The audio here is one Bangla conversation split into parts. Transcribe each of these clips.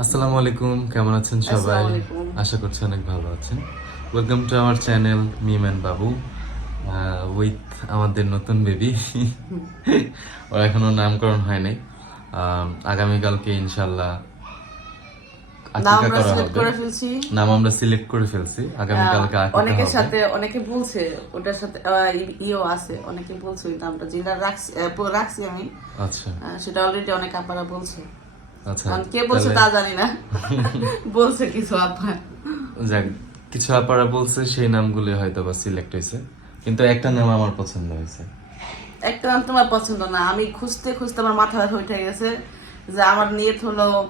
আসসালামু আলাইকুম কেমন আছেন সবাই? আশা করছি অনেক ভালো আছেন। Welcome to our channel Mim and Babu with আমাদের নতুন বেবি ওর এখনও নামকরণ হয় নাই। আগামীকালকে ইনশাল্লাহ নাম আমরা সিলেক্ট করে ফেলছি। আগামীকালকে অনেকের সাথে অনেকে বলছে ওটার সাথে ইও আছে অনেকে বলছে ওই নামটা যেটা রাখছি রাখছি আমি। আচ্ছা। সেটা অলরেডি অনেক আপারা বলছে। কে বলছে তা জানি না। বলছে কিছু আপা যাক কিছু আপারা বলছে সেই নামগুলো হয়তো বা সিলেক্ট হয়েছে কিন্তু একটা নাম আমার পছন্দ হয়েছে। একটা নাম তোমার পছন্দ না। আমি খুঁজতে খুঁজতে আমার মাথা ব্যথা উঠে গেছে যে আমার নিয়ত হলো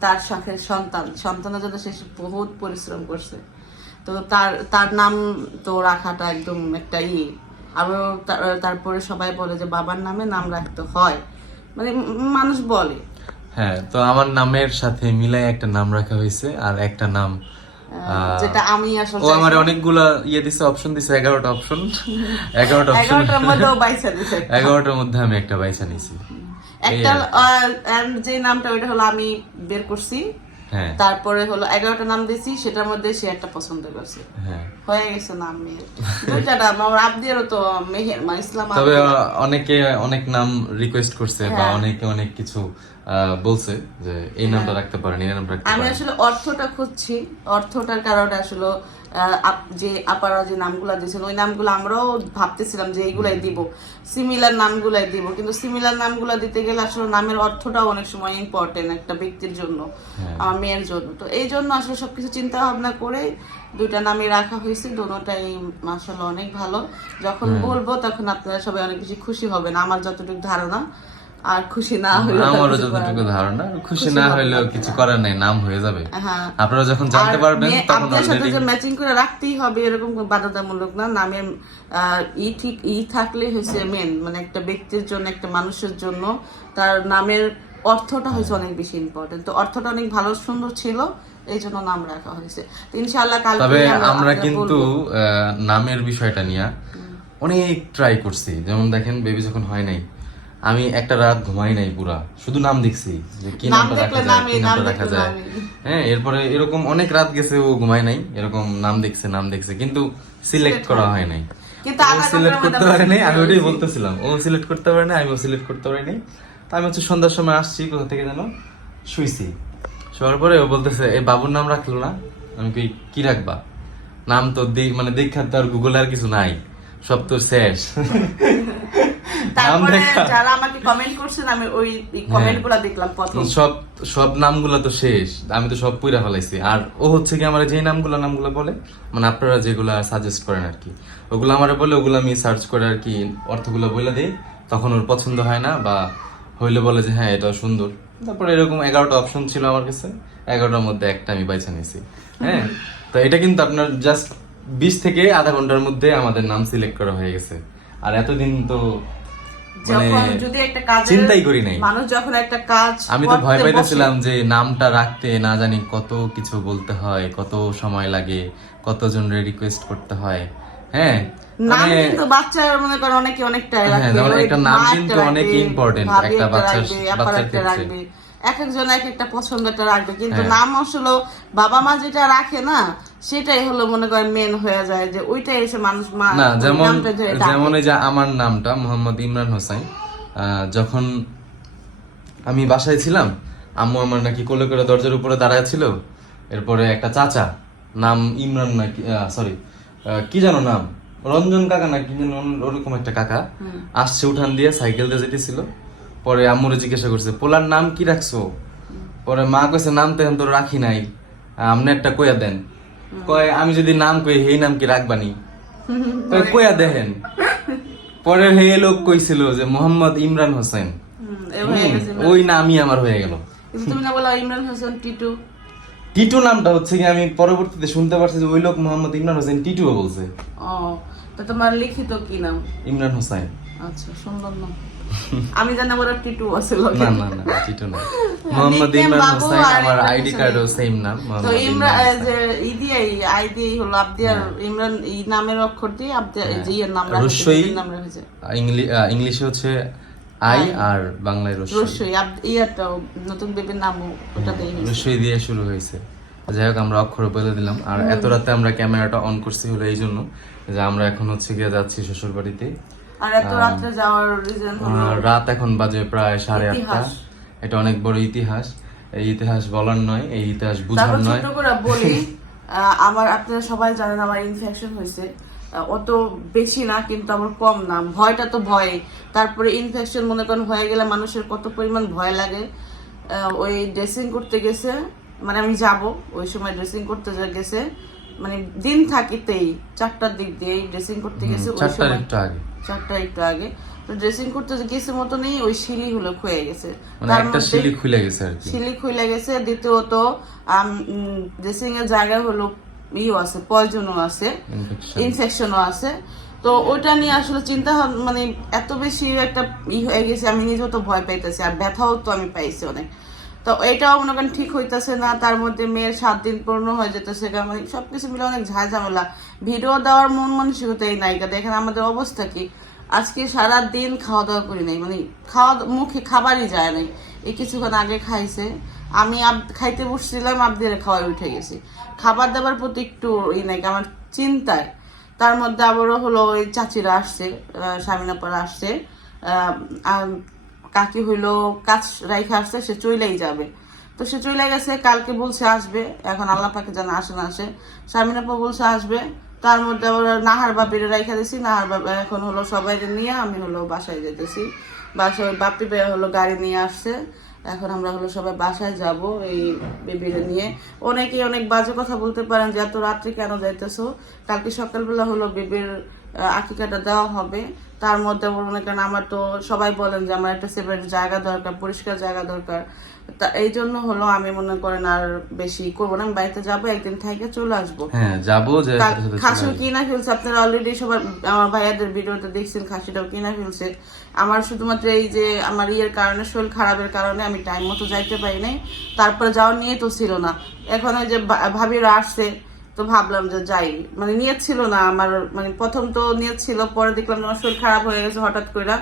তার শখের সন্তান। সন্তানের জন্য সে বহুত পরিশ্রম করছে। তো তার তার নাম তো রাখাটা একদম একটা ই। আরও তার- তারপরে সবাই বলে যে বাবার নামে নাম রাখতে হয়। মানে মানুষ বলে। হ্যাঁ তো আমার নামের সাথে মিলাই একটা নাম রাখা হয়েছে আর একটা নাম যেটা আমি আসলে ও আমার অনেকগুলা ইয়ে দিছে অপশন দিছে এগারোটা অপশন এগারোটা অপশন এগারোটার মধ্যে বাইসা দিছে এগারোটার মধ্যে আমি একটা বাইসা নিছি। একটা এন্ড যে নামটা ওইটা হলো আমি বের করছি। তারপরে হলো এগারোটা নাম দিয়েছি সেটার মধ্যে সে একটা পছন্দ করছে। হ্যাঁ। হয়ে গেছে নাম মেয়ের। দুইটা নাম আমার আবদিয়ারও তো মেহের ইসলাম তবে অনেকে অনেক নাম রিকোয়েস্ট করছে বা হ্যাঁ। অনেকে অনেক কিছু বলছে যে এই নামটা রাখতে পারেন এই নামটা আমি আসলে অর্থটা খুঁজছি। অর্থটার কারণে আসলে যে আপারা যে নামগুলো দিয়েছেন ওই নামগুলো আমরাও ভাবতেছিলাম যে এইগুলাই দিব। সিমিলার নামগুলাই দিব। কিন্তু সিমিলার নামগুলো দিতে গেলে আসলে নামের অর্থটাও অনেক সময় ইম্পর্টেন্ট একটা ব্যক্তির জন্য হ্যাঁ। আমার মেয়ের জন্য। তো এই জন্য আসলে সবকিছু চিন্তা ভাবনা করে দুইটা নামই রাখা হয়েছে। দুটোটাই মাসাল্লাহ অনেক ভালো। যখন বলব তখন আপনারা সবাই অনেক বেশি খুশি হবেন। আমার যতটুকু ধারণা আর খুশি না হলে আমারও যতটুকু ধারণা খুশি না কিছু করার নাই নাম হয়ে যাবে। হ্যাঁ। আপনারা যখন জানতে পারবেন তখন সাথে যে ম্যাচিং করে রাখতেই হবে এরকম বাধ্যতামূলক না। নামের ই ঠিক ই থাকলে হয়েছে মেন মানে একটা ব্যক্তির জন্য একটা মানুষের জন্য। তার নামের অর্থটা হয়েছে অনেক বেশি ইম্পর্টেন্ট তো অর্থটা অনেক ভালো সুন্দর ছিল এই জন্য নাম রাখা হয়েছে। ইনশাআল্লাহ কালকে তবে আমরা কিন্তু নামের বিষয়টা নিয়ে অনেক ট্রাই করছি। যেমন দেখেন বেবি যখন হয় নাই আমি একটা রাত ঘুমাই নাই পুরা। শুধু নাম দেখছি যে কি নামটা রাখা যায় কি নামটা রাখা যায়। হ্যাঁ এরপরে এরকম অনেক রাত গেছে ও ঘুমায় নাই এরকম নাম দেখছে নাম দেখছে কিন্তু সিলেক্ট করা হয় নাই। কিন্তু ও সিলেক্ট করতে পারে নাই আমি ওটাই বলতেছিলাম ও সিলেক্ট করতে পারে নাই আমিও সিলেক্ট করতে পারি নাই। তা আমি হচ্ছে সন্ধ্যার সময় আসছি কোথা থেকে যেন শুইছি। শোয়ার পরে ও বলতেছে এই বাবুর নাম রাখল না আমি কই কি রাখবা? নাম তো মানে দেখার তো আর গুগল আর কিছু নাই সব তো শেষ। তারপরে যারা আমাকে কমেন্ট করছেন আমি ওই কমেন্টগুলা দেখলাম প্রথম। সব সব নামগুলো তো শেষ। আমি তো সব পুরা ফেলাইছি। আর ও হচ্ছে কি আমার যে নামগুলো নামগুলো বলে মানে আপনারা যেগুলা সাজেস্ট করেন আর কি ওগুলো আমার বলে ওগুলো আমি সার্চ করে আর কি অর্থগুলো বলে দিই। তখন ওর পছন্দ হয় না বা হইলে বলে যে হ্যাঁ এটা সুন্দর। তারপরে এরকম এগারোটা অপশন ছিল আমার কাছে। এগারোটার মধ্যে একটা আমি বাইছে নিয়েছি হ্যাঁ? তো এটা কিন্তু আপনার জাস্ট বিশ থেকে আধা ঘণ্টার মধ্যে আমাদের নাম সিলেক্ট করা হয়ে গেছে। আর এতদিন তো যখন যদি একটা কাজ চিন্তাই করি নাই। মানুষ যখন একটা কাজ আমি তো ভয় পাইতেছিলাম যে নামটা রাখতে না জানি কত কিছু বলতে হয় কত সময় লাগে কতজন রিকোয়েস্ট করতে হয়। হ্যাঁ? নাম মানে কিন্তু বাচ্চার মনে করেন অনেকে অনেকটা হ্যাঁ, রাখবে একটা নাম কিন্তু অনেক ইম্পর্টেন্ট একটা বাচ্চার- বাচ্চার ক্ষেত্রে। এক একজন এক একটা পছন্দ একটা রাখবে কিন্তু হ্যাঁ। নাম আসলে বাবা মা যেটা রাখে না সেটাই হলো মনে করেন মেন হয়ে যায় যে ওইটাই এসে মানুষ না যেমন ধরে ডাকে। যেমন এই যে আমার নামটা মোহাম্মদ ইমরান হোসাইন আহ, যখন আমি বাসায় ছিলাম আম্মু আমার নাকি কোলে করে দরজার উপরে দাঁড়ায় ছিল এরপরে একটা চাচা নাম ইমরান নাকি সরি কি জানো নাম রঞ্জন কাকা না কি যেন ওরকম একটা কাকা আসছে উঠান দিয়ে সাইকেল দিয়ে যেতেছিল পরে আম্মুরে জিজ্ঞাসা করছে পোলার নাম কি রাখছো? পরে মা কইছে নাম তো তো রাখি নাই। আপনি একটা কইয়া দেন। কয় আমি যদি নাম কই এই নাম কি রাখবানি? কয় কইয়া দেখেন। পরে হে লোক কইছিল যে মোহাম্মদ ইমরান হোসেন। ওই নামই আমার হয়ে গেল। তুমি না বলো ইমরান হোসেন টিটু। টিটু নামটা হচ্ছে কি আমি পরবর্তীতে শুনতে পারছি যে ওই লোক মোহাম্মদ ইমরান হোসেন টিটুও বলছে। ও তো তোমার লিখিত কি নাম? ইমরান হোসেন। আচ্ছা সুন্দর নাম। আমি জানি আমার টিটু আছে লগে। না না টিটু না মোহাম্মদ ইমরান হোসেন আমার আইডি কার্ডও সেম নাম তো ইমরান। যে ই দিয়ে আই দিয়ে হলো আবদিয়ার ইমরান এই নামের অক্ষর দিয়ে আবদিয়ার যে ইয়ের নাম রাখা নাম ইংলিশে হচ্ছে আই আর বাংলায় রসই নতুন বেবির নামও হয়েছে। রস্যই দিয়ে শুরু হয়েছে। যাই হোক আমরা অক্ষর বলে দিলাম। আর এত রাতে আমরা ক্যামেরাটা অন করছি হলো এই জন্য যে আমরা এখন হচ্ছে গিয়ে যাচ্ছি শ্বশুর বাড়িতে আর এত রাত্রে যাওয়ার রিজন রাত এখন বাজে প্রায় সাড়ে আটটা। এটা অনেক বড় ইতিহাস। এই ইতিহাস বলার নয় এই ইতিহাস বুঝার নয়। ছোট করে বলি আমার আপনারা সবাই জানেন আমার ইনফেকশন হয়েছে। অত বেশি না কিন্তু আমার কম না। ভয়টা তো ভয়। তারপরে ইনফেকশন মনে করেন হয়ে গেলে মানুষের কত পরিমাণ ভয় লাগে। ওই ড্রেসিং করতে গেছে মানে আমি যাব ওই সময় ড্রেসিং করতে গেছে। মানে দিন থাকিতেই চারটার দিক দিয়ে ড্রেসিং করতে গেছে চারটার একটু আগে। চারটা একটু আগে। তো ড্রেসিং করতে গেছে মতনই ওই সিঁড়ি গুলো ক্ষয়ে গেছে। মানে একটা শিলি খুলে গেছে আর কি। সিলি খুলে গেছে দ্বিতীয়ত ড্রেসিং এর জায়গায় হলো ইও আছে পয়জনও আছে ইনফেকশন ইনফেকশনও আছে। তো ওইটা নিয়ে আসলে চিন্তা মানে এত বেশি একটা ই হয়ে গেছে আমি নিজেও তো ভয় পাইতেছি আর ব্যথাও তো আমি পাইছি অনেক। তো এটাও মনে করেন ঠিক হইতেছে না, তার মধ্যে মেয়ের সাত দিন পূর্ণ হয়ে যেতেছে মানে সবকিছু মিলে অনেক ঝাঁ ঝামেলা। ভিডিও দেওয়ার মন মানসিকতাই নাই দেখেন আমাদের অবস্থা কি? আজকে সারা দিন খাওয়া দাওয়া করি নাই মানে খাওয়া, মুখে খাবারই যায় নাই। এই কিছুক্ষণ আগে খাইছে। আমি খাইতে বসছিলাম, আবদের খাওয়াই উঠে গেছি। খাবার দাবার প্রতি একটু ই নাই আমার চিন্তায়। তার মধ্যে আবারও হলো ওই চাচিরা আসছে স্বামীনাপাড়া আসছে কাকি হইল, কাজ রাইখে আসছে, সে চইলাই যাবে। তো সে চলে গেছে, কালকে বলছে আসবে, এখন আল্লাহ পাকে যেন আসে না আসে। স্বামীনাপা বলছে আসবে, তার মধ্যে আবার নাহার বাপিরে রাইখা দিছি, নাহার বাবা এখন হলো সবাই নিয়ে আমি হলো বাসায় যেতেছি বাসায় বাপি ভাইয়া হলো গাড়ি নিয়ে আসছে, এখন আমরা হলো সবাই বাসায় যাব এই বেবিরে নিয়ে। অনেকেই অনেক বাজে কথা বলতে পারেন যে, এত রাত্রি কেন যাইতেছো? কালকে সকালবেলা হলো বেবির আকিকাটা দেওয়া হবে। তার মধ্যে মনে করেন আমার তো সবাই বলেন যে আমার একটা সেপারেট জায়গা দরকার পরিষ্কার জায়গা দরকার। তা এই জন্য হলো আমি মনে করেন আর বেশি করব না। আমি বাড়িতে যাব একদিন থেকে চলে আসব। হ্যাঁ যাব খাসিও কিনা ফেলছে। আপনারা অলরেডি সবার আমার ভাইয়াদের ভিডিওতে দেখছেন খাসিটাও কিনা ফেলছে। আমার শুধুমাত্র এই যে আমার ইয়ের কারণে শরীর খারাপের কারণে আমি টাইম মতো যাইতে পারি নাই। তারপরে যাওয়ার নিয়ে তো ছিল না। এখন ওই যে ভাবিরা আসছে তো ভাবলাম যে যাই। মানে নিয়ত ছিল না আমার মানে প্রথম তো নিয়ত ছিল, পরে দেখলাম আমার শরীর খারাপ হয়ে গেছে হঠাৎ করে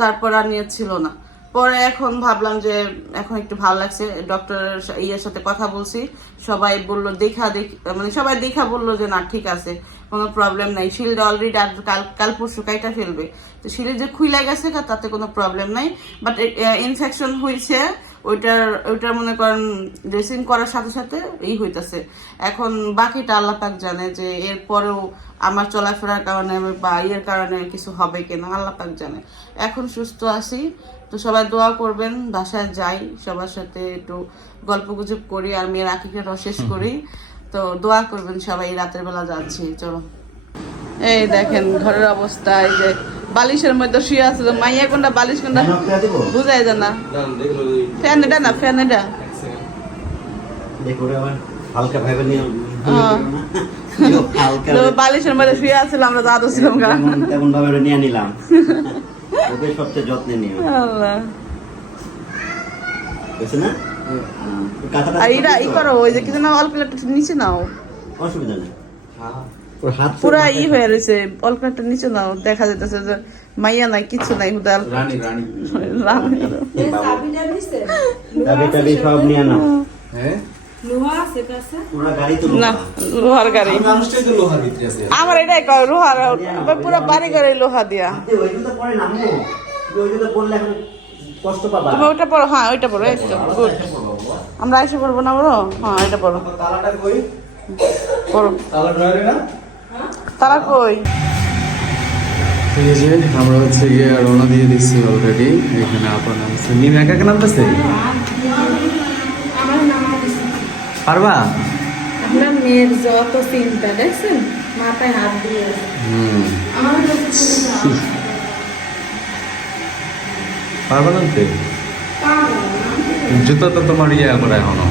তারপর আর নিয়ত ছিল না। পরে এখন ভাবলাম যে এখন একটু ভালো লাগছে ডক্টরের ইয়ের সাথে কথা বলছি। সবাই বলল, দেখা দেখ মানে সবাই দেখা বলল যে, না, ঠিক আছে, কোনো প্রবলেম নাই। শিল্ড অলরেডি আর কাল কাল পরশু কাইটা ফেলবে। তো শিল্ড যে খুইলা গেছে তাতে কোনো প্রবলেম নাই। বাট ইনফেকশন হয়েছে ওইটার ওইটার মনে করেন ড্রেসিং করার সাথে সাথে এই হইতাছে। এখন বাকিটা আল্লাহ পাক জানে যে এরপরেও আমার চলাফেরার কারণে বা ইয়ের কারণে কিছু হবে কিনা আল্লাহ পাক জানে। এখন সুস্থ আছি তো সবাই দোয়া করবেন বাসায় যাই সবার সাথে একটু গল্প গুজব করি আর মেয়ের আঁকিকে শেষ করি। তো দোয়া করবেন সবাই রাতের বেলা যাচ্ছি চলো। এই দেখেন ঘরের অবস্থা এই যে বালিশের মধ্যে শুয়ে আছে তো মাইয়া কোনটা বালিশ কোনটা বুঝাই যায় না। ফ্যান এটা না ফ্যান এটা। হ্যাঁ। বালিশের মধ্যে শুয়ে আছিল আমরা দাদু ছিলাম গা। তেমন ভাবে নিয়ে নিলাম। ওকে সবচেয়ে যত্নে নিও। আল্লাহ। না? কাঁথাটা আর এটা ই করো ওই যে কিছু না অল্প একটু নিচে নাও। অসুবিধা নেই। হাত পুরা ই হয়ে রয়েছে অল্প একটা নিচে নাও দেখা যাইতেছে যে মাইয়া নাই কিছু নাই হুদাল রানী রানী। চাবি সব নিয়ে নাও। হ্যাঁ? পুরা গাড়ি তো না লোহার গাড়ি। আমার এটাই কয় লোহার পুরো বাড়ি গাড়ি লোহা দিয়া। তুমি ওইটা পড়ো হ্যাঁ ওইটা পড়ো তো গুড। আমরা এসে পড়ব না বড় হ্যাঁ এটা পড়ো তালাটা কই? পড়ো তালা না? তারা কই এই যে আমরা হচ্ছে গিয়ে রওনা দিয়ে দিচ্ছি অলরেডি এখানে আপনার নাম হচ্ছে মিম একা একা নামতেছে পারবা আপনার মেয়ের যত চিন্তা দেখছেন মাথায় হাত দিয়ে হুম আমার পারবা নামতে জুতা তো তোমার ইয়ে করা এখনও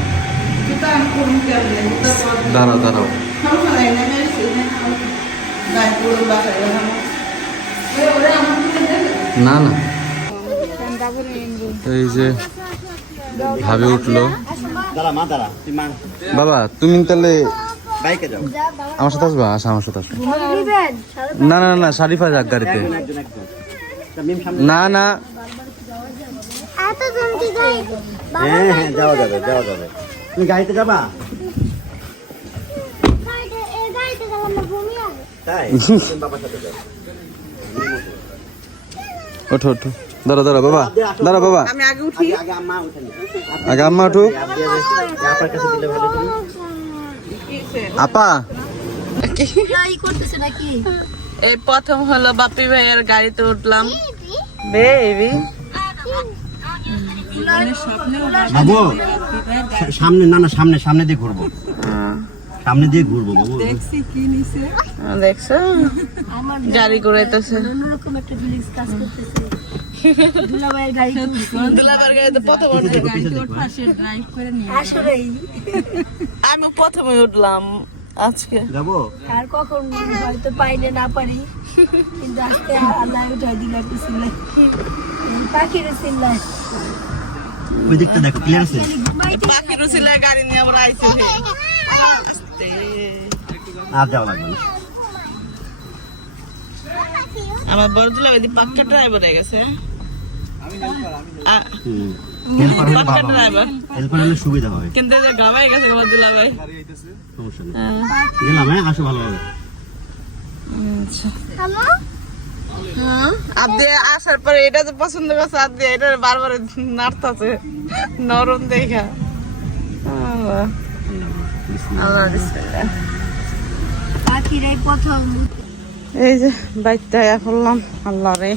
দাঁড়াও দাঁড়াও না না। এই যে ভাবে উঠল। বাবা তুমি তাহলে আমার সাথে আসবা? আসা আমার সাথে আসো না না না, না শারিফা যাক গাড়িতে। না না। হ্যাঁ হ্যাঁ যাওয়া যাবে। যাওয়া যাবে। তুমি গাড়িতে যাবা? তাই? তুমি বাবার সাথে যাও ওঠো ওঠো। দাঁড়া দাঁড়া বাবা। দাঁড়া বাবা। আমি আগে উঠি। আগে আগে আম্মা উঠেন আগে আম্মা উঠুক আপনার কাছে দিলে ভালো তুমি আপা। এই করতেছে নাকি? এই প্রথম হলো বাপি ভাইয়ের গাড়িতে উঠলাম। বেবি সামনে না না সামনে সামনে দিয়ে ঘুরবো। সামনে দিয়ে ঘুরবো বাবু। দেখছ গাড়ি ঘুরাইতেছে। অন্যরকম একটা ফিলিংস কাজ করতেছে। দুলাভাইয়ের গাড়ি দুলাবার গাড়িতে প্রথম উঠে দেখো, পিছে দেখো। আসলেই আমি প্রথমে উঠলাম আজকে। যাব? আর কখন হয়তো পাইলে না পারি। কিন্তু আজকে আল্লাহ উঠাই দিল একটা সিল্লাই। পাখির সিল্লাই। ওই দিকটা দেখো ক্লিয়ার আছে? পাখির গাড়ি নিয়ে আমরা আইছি। আর যাওয়া লাগবে না। আমার বড় পাক্কা ড্রাইভার হয়ে গেছে। ভালো হয়। সুবিধা হয়। কিন্তু গাবাই গেছে আমার দুলাভাই সমস্যা নেই। গেলাম আসো ভালো হবে। আচ্ছা। হ্যাঁ আসার পরে এটা যে পছন্দ করছে আর দিয়ে এটা বারবার নাড়তাছে। নরম দেখা। এই যে বাইকটা ইয়া করলাম আল্লাহ রে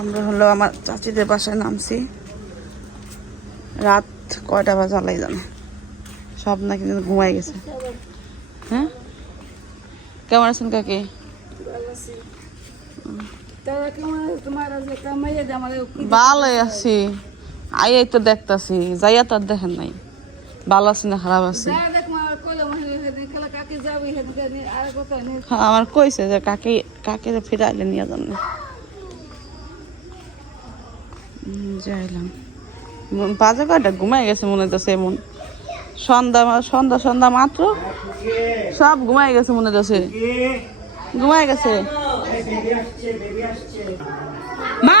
আমরা হলো আমার চাচিদের বাসায় নামছি। রাত কয়টা বাজে আলাই জানে। সব নাকি ঘুমাই গেছে। হ্যাঁ? কেমন আছেন কাকি? ভালোই আছি। আই তো দেখতাছি যাইয়া তো আর দেখেন নাই। ভালো আছি। না খারাপ আছি হ্যাঁ, আমার কইছে যে কাকে কাকে ফিরাইলে নিয়ে যান যাইলাম। মন- বাজে কয়টা? ঘুমাই গেছে মনে হইতেছে এমন। সন্ধ্যা মা- সন্ধ্যা সন্ধ্যা মাত্র? সব ঘুমাই গেছে মনে হইতেছে। ঘুমাই গেছে? মা!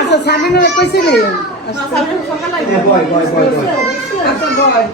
আচ্ছা সামনে কইছিলি? এ, বয় বয় বয় বয়। আচ্ছা বয়।